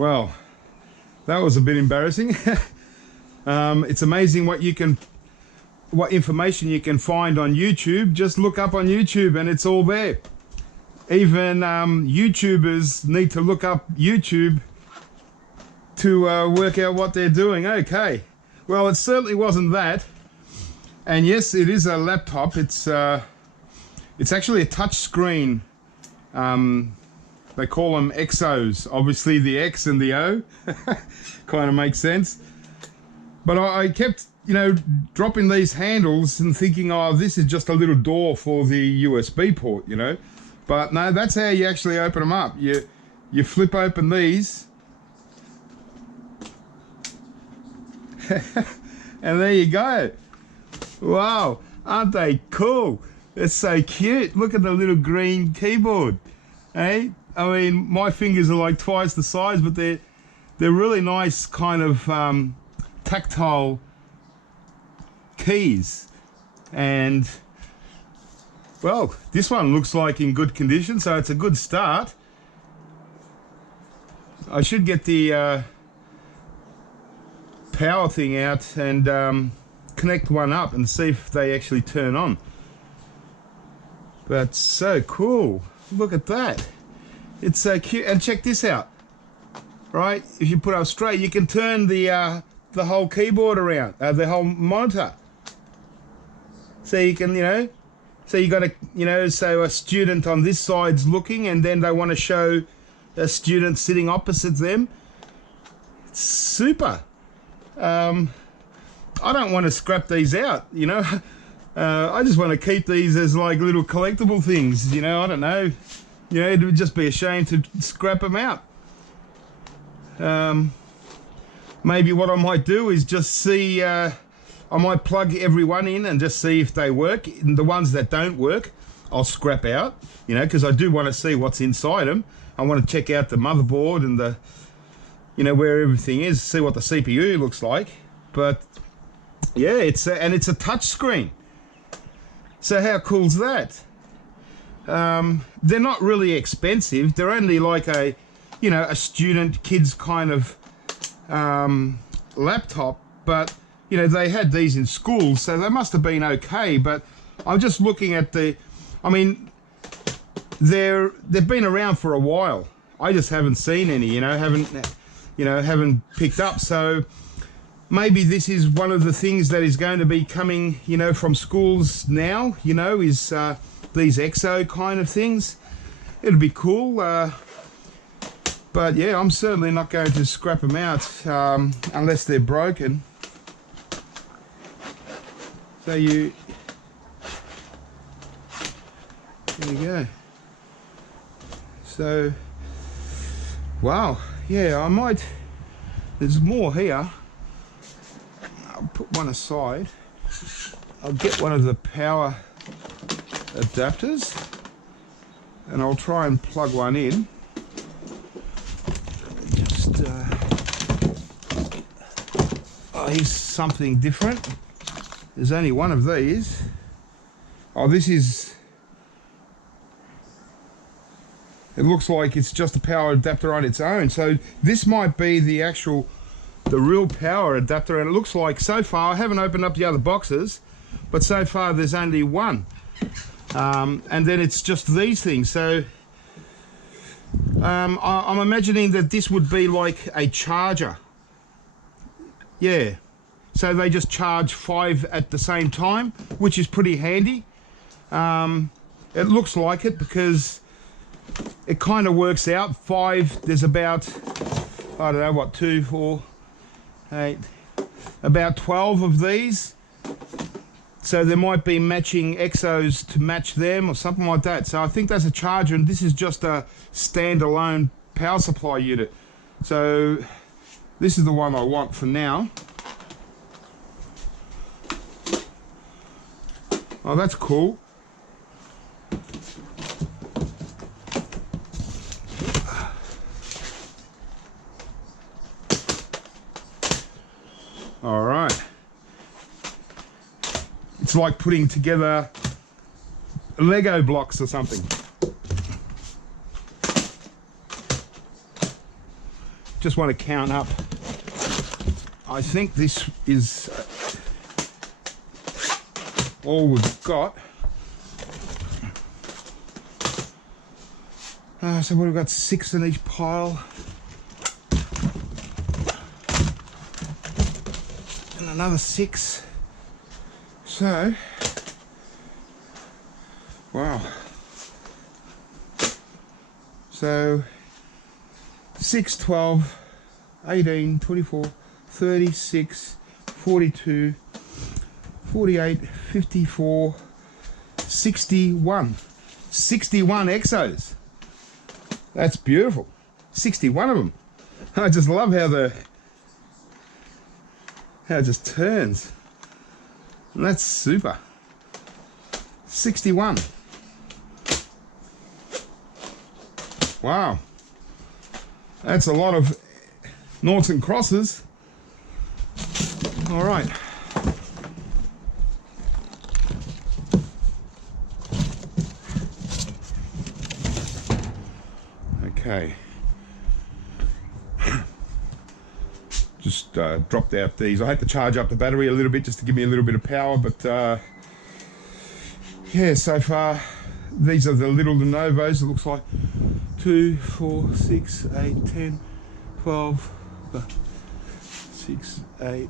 Well, that was a bit embarrassing. It's amazing what information you can find on YouTube. Just look up on YouTube and it's all there. Even YouTubers need to look up YouTube to work out what they're doing. Okay, well, it certainly wasn't that. And yes, it is a laptop. It's actually a touch screen. They call them XOs. Obviously the X and the O kind of makes sense. But I kept, you know, dropping these handles and thinking, oh, this is just a little door for the USB port, you know. But no, that's how you actually open them up. You flip open these. And there you go. Wow, aren't they cool? It's so cute. Look at the little green keyboard. Hey, I mean, my fingers are like twice the size, but they're really nice kind of tactile keys. And well, this one looks like in good condition, so it's a good start. I should get the power thing out and connect one up and see if they actually turn on. But so cool. Look at that. It's so cute. And check this out. Right? If you put it up straight, you can turn the whole keyboard around, the whole monitor. So you can, you know, so you got a, you know, so a student on this side's looking and then they want to show a student sitting opposite them. It's super. I don't want to scrap these out, you know. I just want to keep these as like little collectible things, you know. I don't know, you know, it would just be a shame to scrap them out. Maybe what I might do is just see, I might plug everyone in and just see if they work. And the ones that don't work, I'll scrap out, you know, because I do want to see what's inside them. I want to check out the motherboard and the, you know, where everything is, see what the CPU looks like. But yeah, it's a touch screen. So how cool's that? They're not really expensive. They're only like a, you know, a student kids kind of laptop, but you know, they had these in school, so they must have been okay. But I'm just looking at the, I mean, they've been around for a while. I just haven't seen any, you know, haven't picked up. So maybe this is one of the things that is going to be coming, you know, from schools now, you know, is these XO kind of things. It'll be cool. But yeah, I'm certainly not going to scrap them out unless they're broken. So there you go. So, wow, yeah, I might, there's more here. I'll put one aside. I'll get one of the power adapters and I'll try and plug one in. Just, oh, here's something different. There's only one of these. Oh, this is, it looks like it's just a power adapter on its own. So this might be the real power adapter, and it looks like so far, I haven't opened up the other boxes, but so far there's only one. And then it's just these things. So I'm imagining that this would be like a charger. Yeah. So they just charge 5 at the same time, which is pretty handy. It looks like it because it kind of works out. 5, there's about, I don't know what, 2, 4, 8, about 12 of these. So there might be matching XOs to match them or something like that. So I think that's a charger, and this is just a standalone power supply unit. So this is the one I want for now. Oh, that's cool. All right. It's like putting together Lego blocks or something. just want to count up. I think this is all we've got. So we've got 6 in each pile. And another 6. So, wow. So 6, 12, 18, 24, 36, 42, 48, 54, 61. 61 exos. That's beautiful. 61 of them. I just love how it just turns. And that's super. 61. Wow. That's a lot of noughts and crosses. All right. Okay. Just dropped out these. I had to charge up the battery a little bit just to give me a little bit of power, but yeah, so far these are the little Lenovo's. It looks like 2, 4, 6, 8, 10, 12, 6, 8,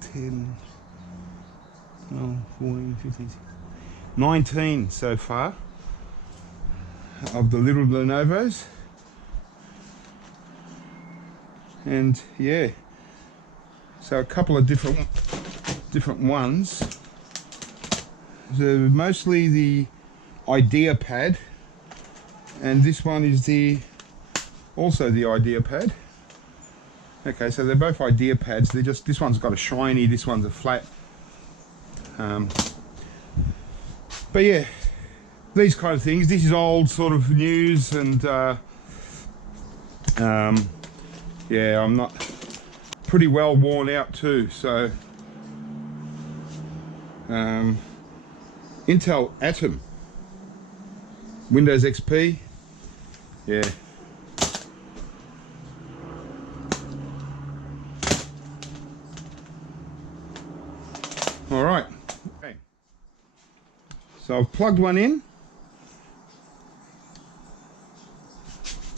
10, 12, 14, 15, 19 so far of the little Lenovo's. And yeah, so a couple of different ones. So mostly the Idea Pad, and this one is also the Idea Pad. Okay, so they're both Idea Pads. They're just, this one's got a shiny, this one's a flat. But yeah, these kind of things. This is old sort of news, and yeah, I'm not pretty well worn out too. So Intel Atom, Windows XP, yeah. All right. Okay. So I've plugged one in.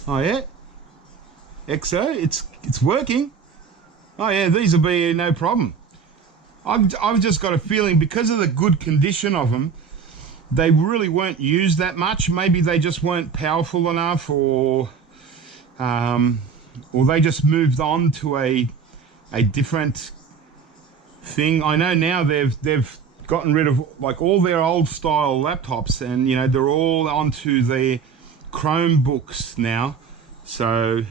Oh yeah. XO, it's working. Oh yeah, these will be no problem. I've just got a feeling because of the good condition of them, they really weren't used that much. Maybe they just weren't powerful enough, or they just moved on to a different thing. I know now they've gotten rid of like all their old style laptops, and you know they're all onto their Chromebooks now. So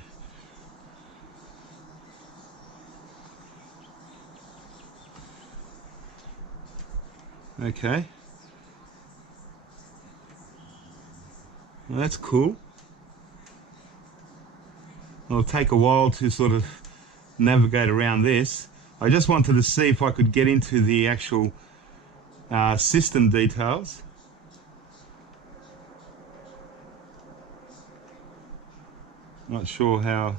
okay, well, that's cool. It'll take a while to sort of navigate around this. I just wanted to see if I could get into the actual system details. Not sure how.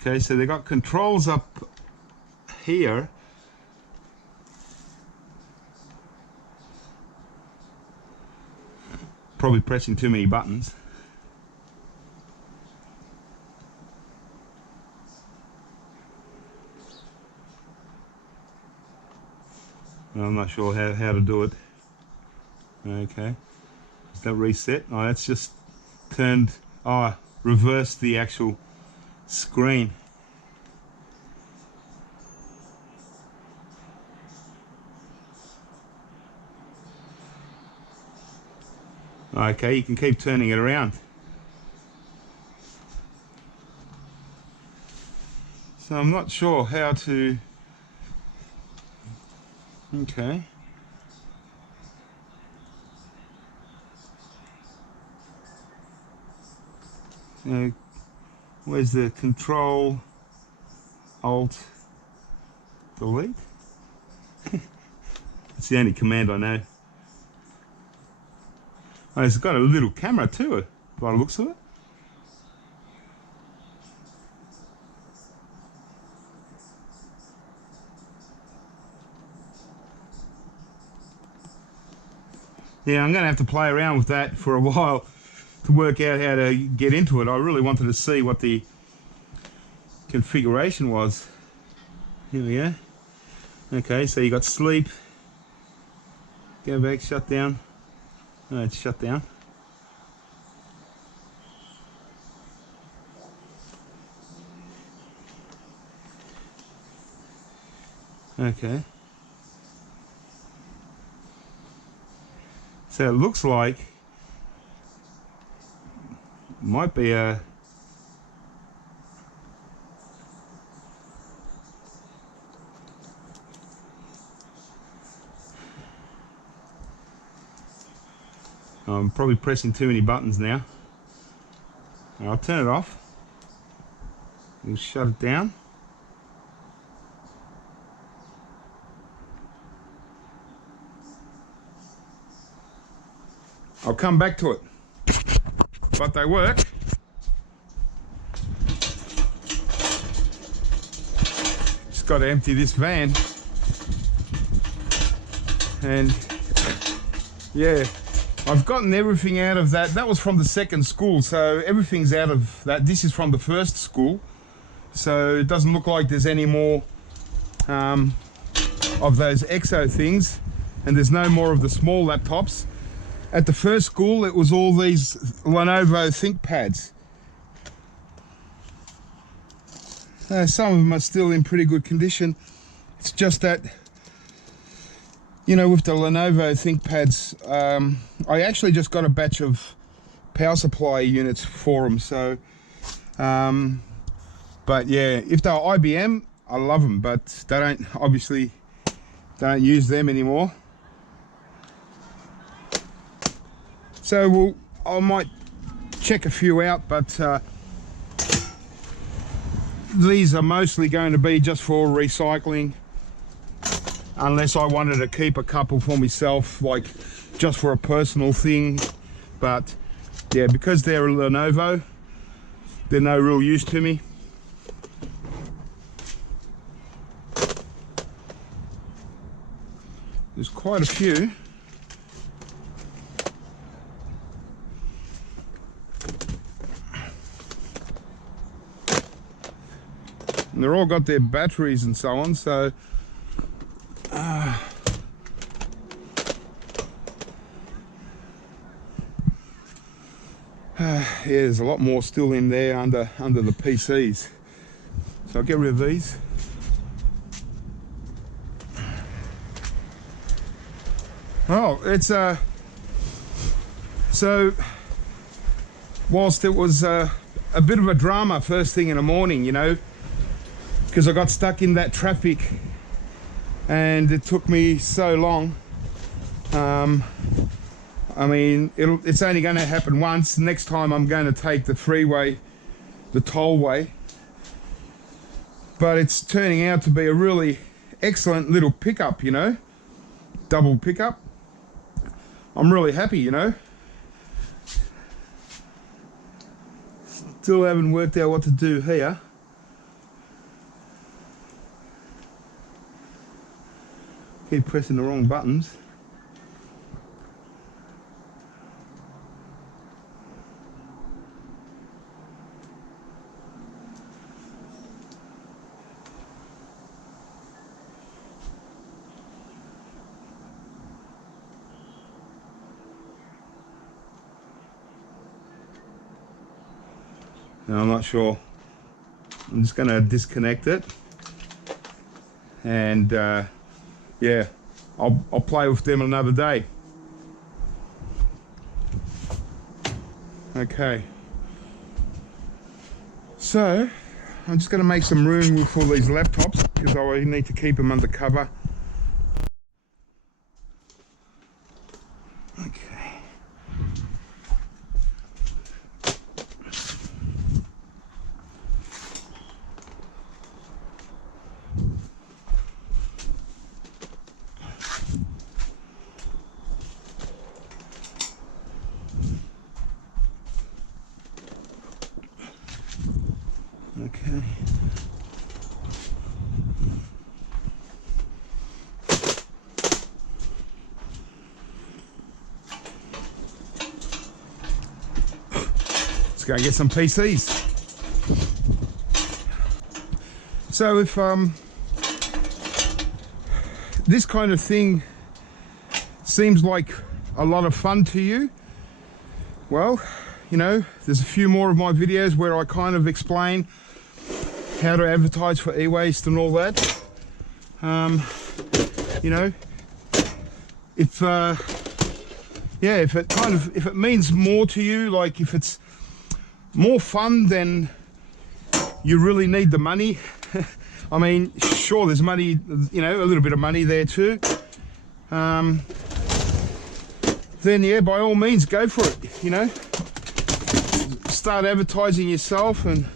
Okay, so they got controls up here. Probably pressing too many buttons. I'm not sure how to do it. Okay, is that reset? Oh, that's just turned, reversed the actual screen. Okay, you can keep turning it around. So I'm not sure how to. Okay. Where's the Control Alt Delete? That's the only command I know. Oh, it's got a little camera too, by the looks of it. Yeah, I'm going to have to play around with that for a while to work out how to get into it. I really wanted to see what the configuration was. Here we go. Okay, so you got sleep. Go back, shut down. Oh, it's shut down. Okay. So it looks like might be a I'm probably pressing too many buttons now. I'll turn it off. We'll shut it down. I'll come back to it. But they work. Just got to empty this van. And yeah, I've gotten everything out of that. That was from the second school, so everything's out of that. This is from the first school, so it doesn't look like there's any more of those EXO things, and there's no more of the small laptops. At the first school, it was all these Lenovo ThinkPads. Some of them are still in pretty good condition. It's just that, you know, with the Lenovo ThinkPads, I actually just got a batch of power supply units for them. So, but yeah, if they're IBM, I love them, but they don't use them anymore. So I might check a few out, but these are mostly going to be just for recycling, unless I wanted to keep a couple for myself, like just for a personal thing. But yeah, because they're a Lenovo, they're no real use to me. There's quite a few. And they're all got their batteries and so on, so yeah, there's a lot more still in there under the PCs. So I'll get rid of these. Oh, it's so whilst it was a bit of a drama first thing in the morning, you know, because I got stuck in that traffic and it took me so long. I mean, it's only going to happen once. Next time I'm going to take the freeway, the tollway. But it's turning out to be a really excellent little pickup, you know, double pickup. I'm really happy, you know. Still haven't worked out what to do here. Keep pressing the wrong buttons. No, I'm not sure. I'm just going to disconnect it, and yeah, I'll play with them another day. Okay, so I'm just going to make some room with all these laptops because I need to keep them under cover. Okay. Okay. go and get some PCs. So if this kind of thing seems like a lot of fun to you, well, you know, there's a few more of my videos where I kind of explain how to advertise for eWaste and all that. You know, if yeah, if it means more to you, like if it's more fun than you really need the money, I mean, sure, there's money, you know, a little bit of money there too, then yeah, by all means, go for it, you know. Start advertising yourself and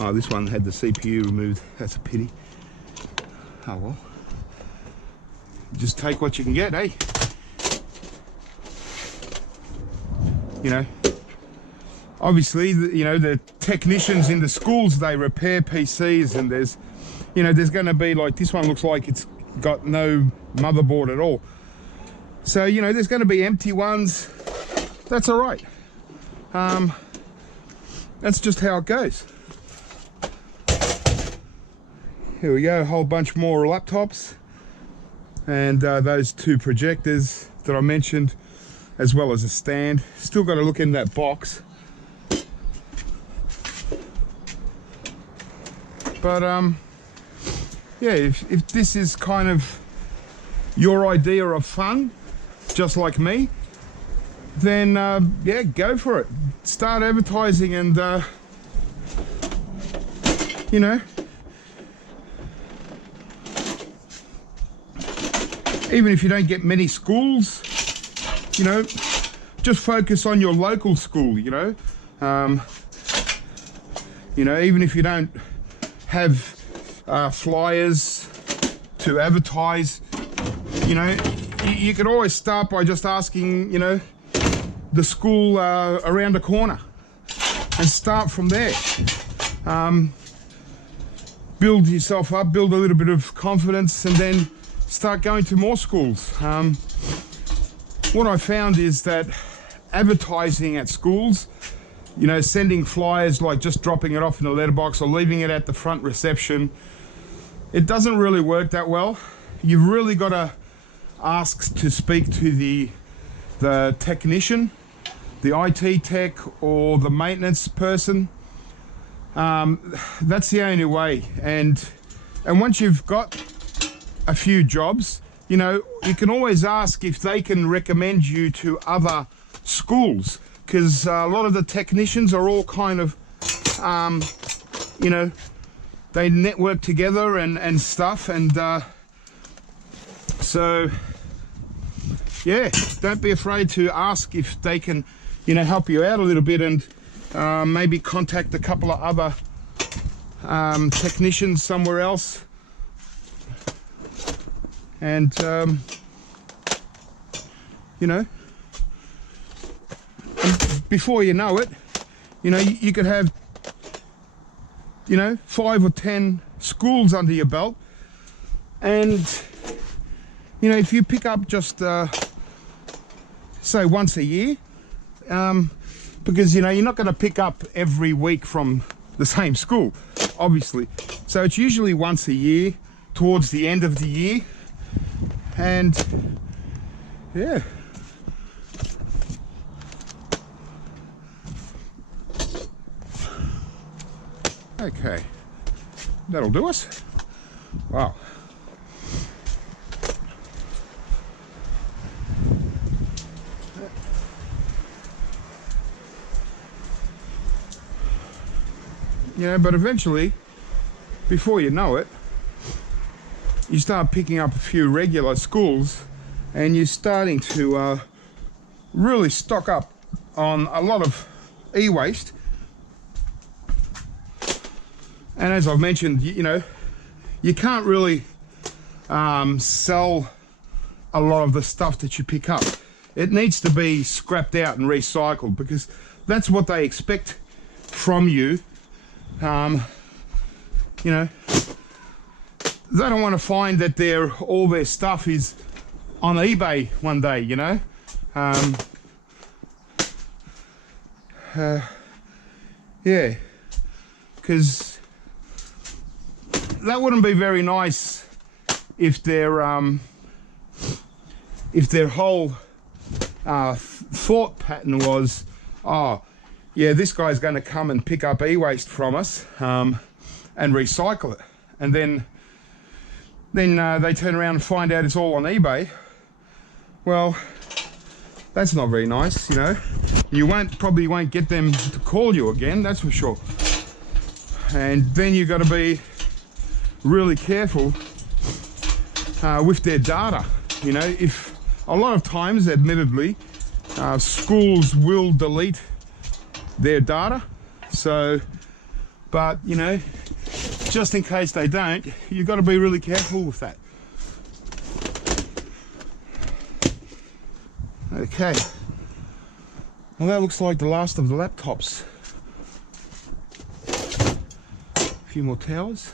oh, this one had the CPU removed. That's a pity. Oh well. Just take what you can get, eh? You know, obviously, you know, the technicians in the schools, they repair PCs, and there's, you know, there's going to be, like, this one looks like it's got no motherboard at all. So, you know, there's going to be empty ones. That's all right. That's just how it goes. Here we go, a whole bunch more laptops, and those two projectors that I mentioned, as well as a stand. Still got to look in that box. But yeah, if this is kind of your idea of fun, just like me, then yeah, go for it. Start advertising, and you know, even if you don't get many schools, you know, just focus on your local school, you know. You know, even if you don't have flyers to advertise, you know, you could always start by just asking, you know, the school around the corner, and start from there. Build yourself up, build a little bit of confidence, and then start going to more schools. What I found is that advertising at schools, you know, sending flyers, like just dropping it off in a letterbox or leaving it at the front reception, it doesn't really work that well. You've really got to ask to speak to the technician, the IT tech, or the maintenance person. That's the only way. And once you've got a few jobs, you know, you can always ask if they can recommend you to other schools, because a lot of the technicians are all kind of, you know, they network together and stuff, and so yeah, don't be afraid to ask if they can, you know, help you out a little bit, and maybe contact a couple of other technicians somewhere else. And you know, before you know it, you know, you could have, you know, 5 or 10 schools under your belt. And you know, if you pick up just say once a year, because, you know, you're not going to pick up every week from the same school, obviously, so it's usually once a year towards the end of the year. And yeah, okay, that'll do us. Wow. Yeah, but eventually, before you know it, you start picking up a few regular schools, and you're starting to really stock up on a lot of e-waste. And as I've mentioned, you know, you can't really sell a lot of the stuff that you pick up. It needs to be scrapped out and recycled, because that's what they expect from you. You know, they don't want to find that all their stuff is on eBay one day, you know. Yeah, because that wouldn't be very nice if their whole thought pattern was, oh yeah, this guy's going to come and pick up e-waste from us and recycle it, and then they turn around and find out it's all on eBay. Well, that's not very nice, you know. You probably won't get them to call you again, that's for sure. And then you've got to be really careful with their data. You know, if a lot of times, admittedly, schools will delete their data. So, but you know, just in case they don't, you've got to be really careful with that. Okay. Well, that looks like the last of the laptops. A few more towers.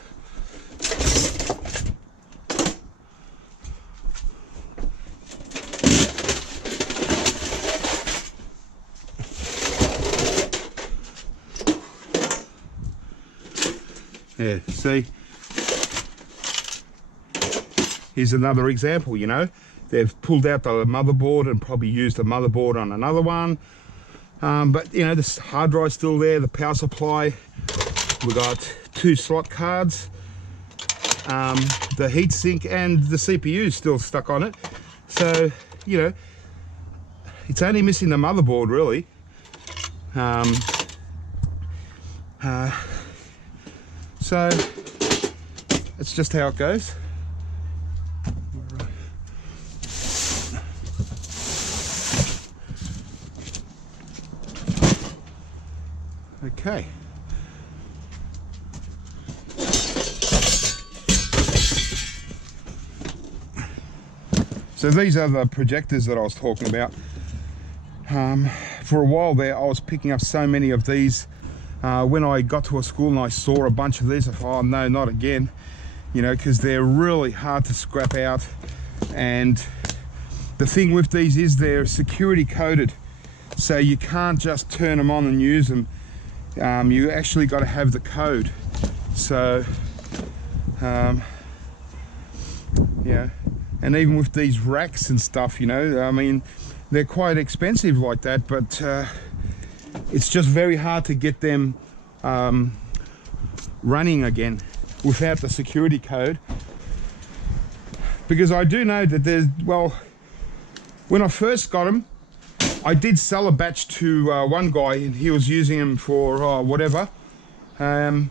Yeah, see, here's another example, you know. They've pulled out the motherboard and probably used the motherboard on another one. But, you know, the hard drive's still there, the power supply. We've got 2 slot cards. The heatsink and the CPU is still stuck on it. So, you know, it's only missing the motherboard, really. So it's just how it goes. Okay. So these are the projectors that I was talking about. For a while there, I was picking up so many of these. When I got to a school and I saw a bunch of these, I thought, oh no, not again. You know, because they're really hard to scrap out. And the thing with these is they're security coded. So you can't just turn them on and use them. You actually got to have the code. So, yeah. And even with these racks and stuff, you know, I mean, they're quite expensive like that, but it's just very hard to get them running again without the security code. Because I do know that there's, well, when I first got them, I did sell a batch to one guy, and he was using them for whatever. And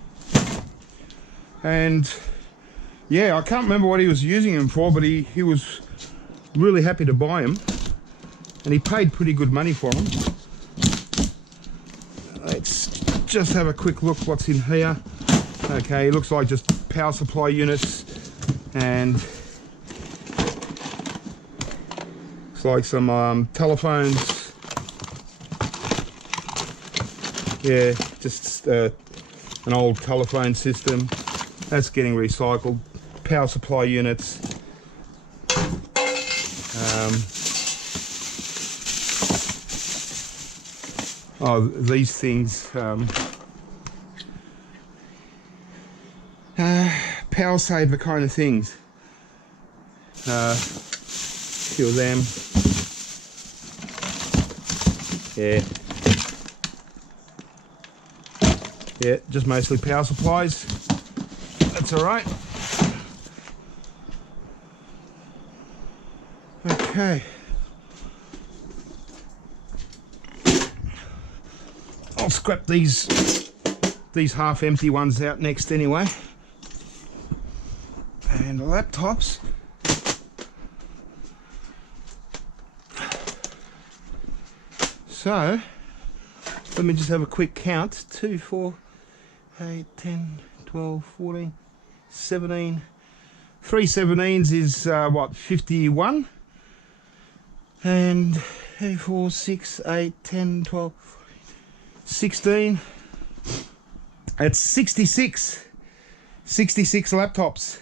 yeah, I can't remember what he was using them for, but he was really happy to buy them, and he paid pretty good money for them. Let's just have a quick look what's in here. Okay, it looks like just power supply units, and looks like some telephones. Yeah, just an old telephone system. That's getting recycled. Power supply units. Oh, these things. Power saver kind of things. Few of them. Yeah. Yeah, just mostly power supplies. That's all right. Okay. I'll scrap these half-empty ones out next anyway. And the laptops. So, let me just have a quick count. 2, 4, 8, 10, 12, 14, 17. 3 17s is what, 51? And 3, 4, 6, 8, 10, 12, 16. It's 66 laptops,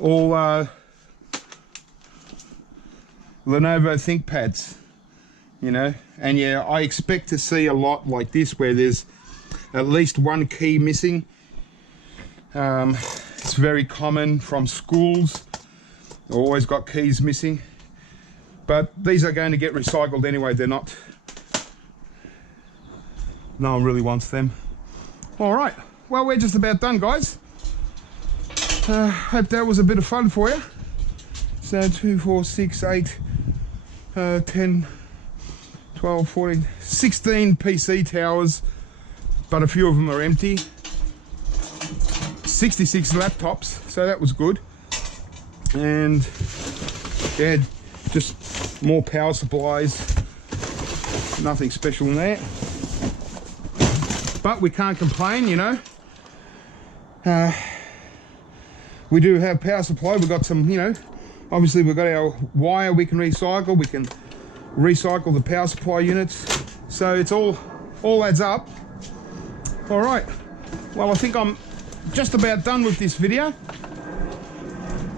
all Lenovo ThinkPads, you know. And yeah, I expect to see a lot like this where there's at least one key missing. It's very common from schools. They've always got keys missing. But these are going to get recycled anyway. They're not... No one really wants them. All right. Well, we're just about done, guys. Hope that was a bit of fun for you. So 2, 4, 6, 8, 10, 12, 14, 16 PC towers, but a few of them are empty. 66 laptops, so that was good. And yeah, just more power supplies. Nothing special in there. But we can't complain, you know. We do have power supply. We've got some, you know, obviously we've got our wire we can recycle. We can recycle the power supply units. So it's all adds up. All right. Well, I think I'm just about done with this video.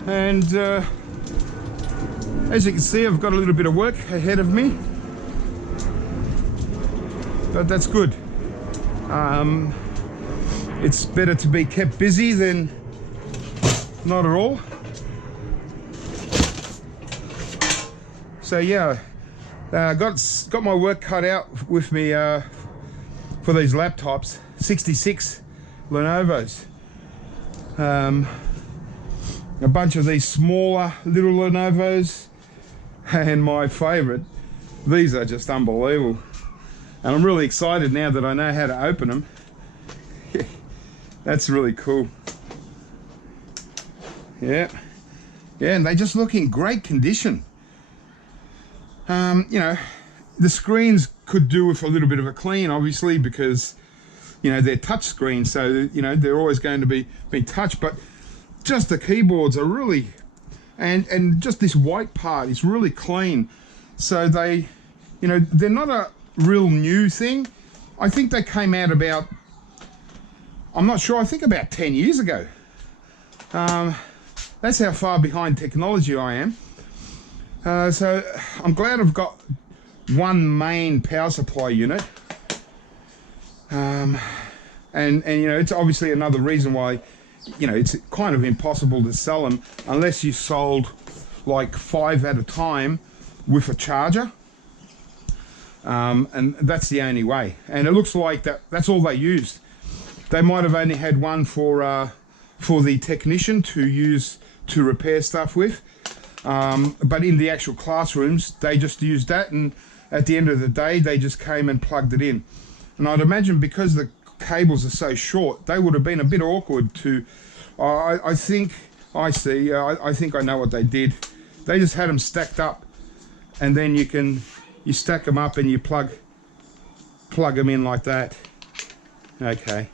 And as you can see, I've got a little bit of work ahead of me. But that's good. It's better to be kept busy than not at all. So yeah, got my work cut out with me for these laptops. 66 Lenovo's. A bunch of these smaller little Lenovo's, and my favorite, these are just unbelievable. And I'm really excited now that I know how to open them. That's really cool. Yeah, and they just look in great condition. You know, the screens could do with a little bit of a clean, obviously, because, you know, they're touch screens, so, you know, they're always going to be touched, but just the keyboards are really, and just this white part is really clean. So they, you know, they're not a real new thing. I think they came out about, I'm not sure, I think about 10 years ago. That's how far behind technology I am. So I'm glad I've got one main power supply unit. And you know, it's obviously another reason why, you know, it's kind of impossible to sell them unless you sold like 5 at a time with a charger. And that's the only way. And it looks like that's all they used. They might have only had one for the technician to use to repair stuff with. But in the actual classrooms, they just used that, and at the end of the day, they just came and plugged it in. And I'd imagine because the cables are so short, they would have been a bit awkward to, I think I know what they did. They just had them stacked up, and then you stack them up and you plug them in like that. Okay,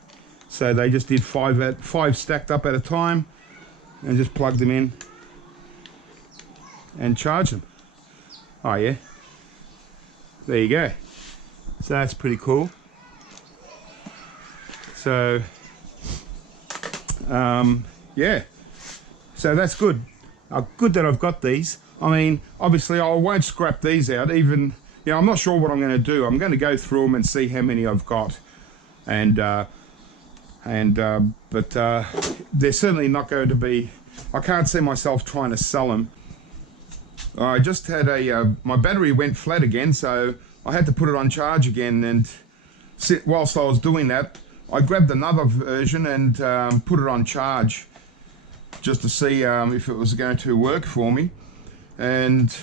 so they just did 5 stacked up at a time and just plugged them in and charge them. Oh yeah, there you go. So that's pretty cool. So yeah, so that's good. Good that I've got these. I mean, obviously I won't scrap these out. Even, you know, I'm not sure what I'm going to do. I'm going to go through them and see how many I've got, but they're certainly not going to be, I can't see myself trying to sell them. I just had my battery went flat again, so I had to put it on charge again, and whilst I was doing that, I grabbed another version and put it on charge just to see if it was going to work for me. And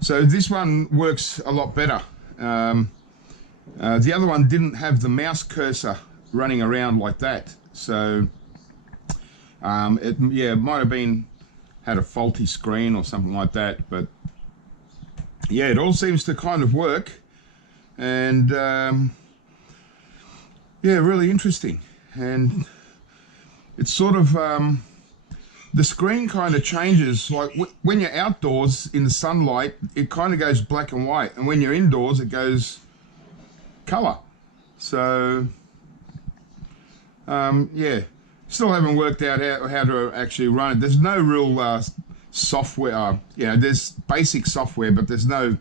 so this one works a lot better. The other one didn't have the mouse cursor running around like that, so it might have had a faulty screen or something like that. But yeah, it all seems to kind of work, and yeah, really interesting. And it's sort of the screen kind of changes, like when you're outdoors in the sunlight, it kind of goes black and white, and when you're indoors it goes color. So yeah, still haven't worked out how to actually run it. There's no real software. There's basic software, but there's no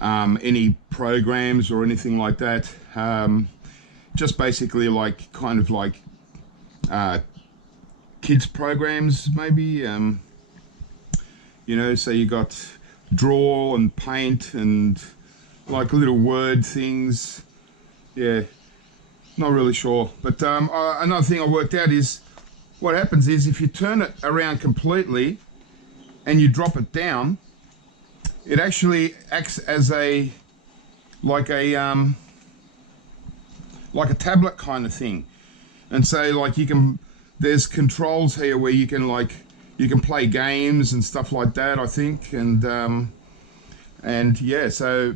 any programs or anything like that. Just basically like kind of like kids programs maybe. So you got draw and paint and like little word things. Yeah, not really sure. But another thing I worked out is what happens is if you turn it around completely and you drop it down, it actually acts as like a tablet kind of thing. And so like there's controls here where you can play games and stuff like that, I think, and yeah, so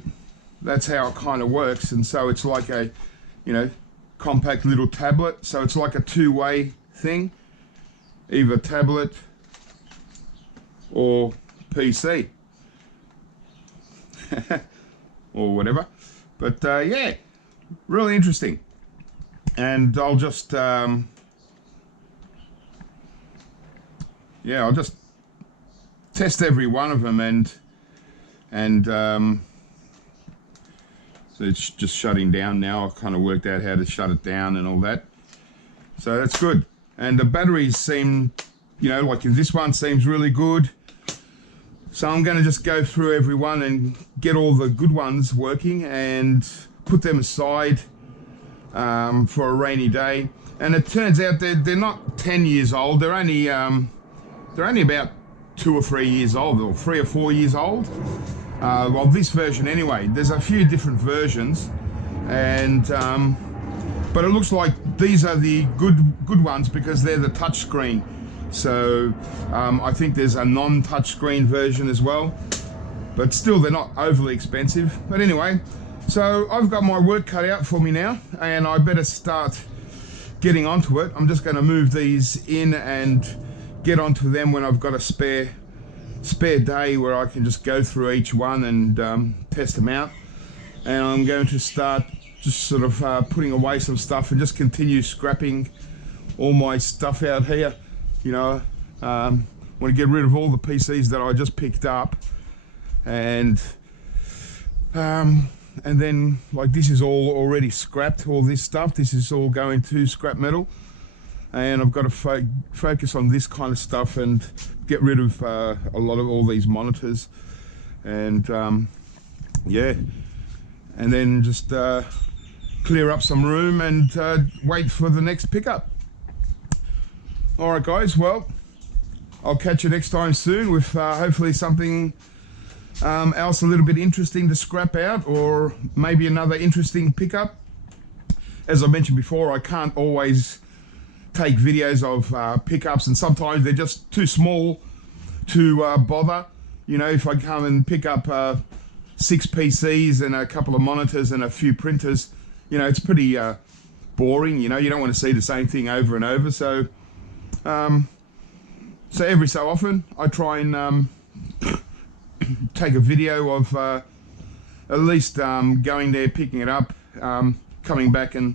that's how it kind of works. And so it's like a compact little tablet, so it's like a two-way thing, either tablet or PC or whatever. But yeah, really interesting. And I'll just I'll just test every one of them, and so it's just shutting down now. I've kind of worked out how to shut it down and all that, so that's good. And the batteries seem, like this one seems really good, so I'm going to just go through every one and get all the good ones working and put them aside for a rainy day. And it turns out they're not 10 years old. They're only about 2 or 3 years old, or 3 or 4 years old. Well, this version anyway. There's a few different versions, and but it looks like these are the good ones because they're the touch screen. So I think there's a non-touch screen version as well, but still they're not overly expensive. But anyway, so I've got my work cut out for me now, and I better start getting onto it. I'm just going to move these in and get onto them when I've got a spare day where I can just go through each one and test them out. And I'm going to start just sort of putting away some stuff and just continue scrapping all my stuff out here. Want to get rid of all the PCs that I just picked up, and then like this is all already scrapped. All this stuff, this is all going to scrap metal, and I've got to focus on this kind of stuff and get rid of a lot of all these monitors, and yeah, and then just clear up some room and wait for the next pickup. Alright guys, well, I'll catch you next time soon with hopefully something else a little bit interesting to scrap out, or maybe another interesting pickup. As I mentioned before, I can't always take videos of pickups, and sometimes they're just too small to bother. If I come and pick up 6 PCs and a couple of monitors and a few printers, it's pretty boring. You don't want to see the same thing over and over. So so every so often I try and take a video of at least going there, picking it up, coming back and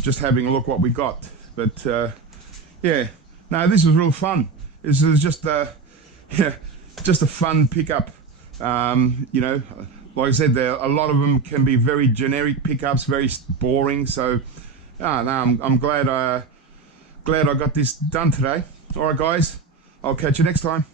just having a look what we got. But yeah, no, this was real fun. This is just just a fun pickup. Like I said, a lot of them can be very generic pickups, very boring. So no, I'm glad I got this done today. All right, guys, I'll catch you next time.